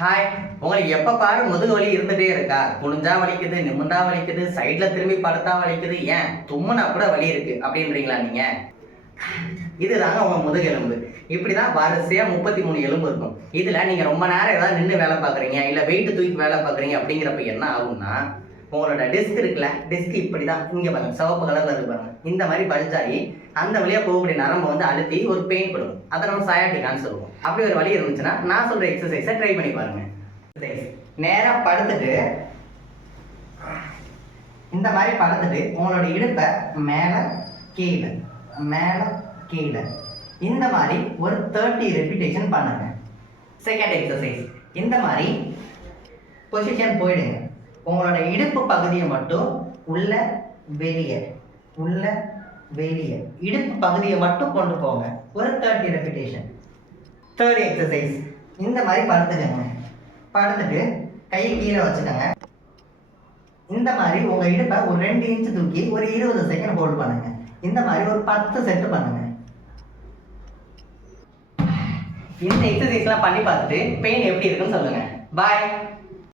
Hi. உங்களுக்கு எப்போ பாரு முதுகு வலி இருந்துகிட்டே இருக்கா? குனிஞ்சா வலிக்குது, நிமிர்ந்தா வலிக்குது, சைடில் திரும்பி படுத்தா வலிக்குது, ஏன் தும்முனா கூட வலி இருக்கு அப்படின்றீங்களா நீங்கள்? இதுதாங்க உங்கள் முதுகெலும்பு. இப்படி தான் வரிசையாக 33 எலும்பு இருக்கும். இதில் நீங்கள் ரொம்ப நேரம் ஏதாவது நின்று வேலை பார்க்குறீங்க, இல்லை வெயிட்டு தூக்கி வேலை பார்க்குறீங்க அப்படிங்கிறப்ப என்ன ஆகும்னா, உங்களோட டெஸ்க் இருக்குல்ல, டெஸ்க் இப்படி தான் இங்கே பாருங்க, சிவப்பு கலரில் இருக்கு பாருங்க, இந்த மாதிரி பல்ஜாகி அந்த வழியாக போகக்கூடிய நரம்பை வந்து அழுத்தி ஒரு பெயின் கொடுக்கும். அதை நம்ம சயாட்டிக்கான்னு சொல்லுவோம். அப்படி ஒரு வலி இருந்துச்சுன்னா நான் சொல்கிற எக்ஸசைஸை ட்ரை பண்ணி பாருங்க. நேராக படுத்துட்டு இந்த மாதிரி படுத்துட்டு உங்களோட இடுப்பை மேலே கீழே மேலே கீழே இந்த மாதிரி ஒரு 30 ரெப்பிடேஷன் பண்ணுங்க. செகண்ட் எக்ஸசைஸ், இந்த மாதிரி பொசிஷன் போயிடுங்க. உங்களோட இடுப்பு பகுதியை மட்டும் உள்ள வெளியே உள்ள வெளியே இடுப்பு பகுதியை மட்டும் கொண்டு போங்க. ஒரு 30 ரெப்பிடேஷன். தேர்ட் எக்ஸசைஸ், இந்த மாதிரி படுத்துக்கங்க. படுத்துட்டு கையை கீழே வச்சுக்கோங்க. இந்த மாதிரி உங்கள் இடுப்பை ஒரு 2 இன்ச்சு தூக்கி ஒரு 20 செகண்ட் ஹோல்ட் பண்ணுங்க. இந்த மாதிரி ஒரு 10 செட் பண்ணுங்க. இந்த எக்ஸசைஸ்லாம் பண்ணி பார்த்துட்டு பெயின் எப்படி இருக்குன்னு சொல்லுங்கள். பாய்.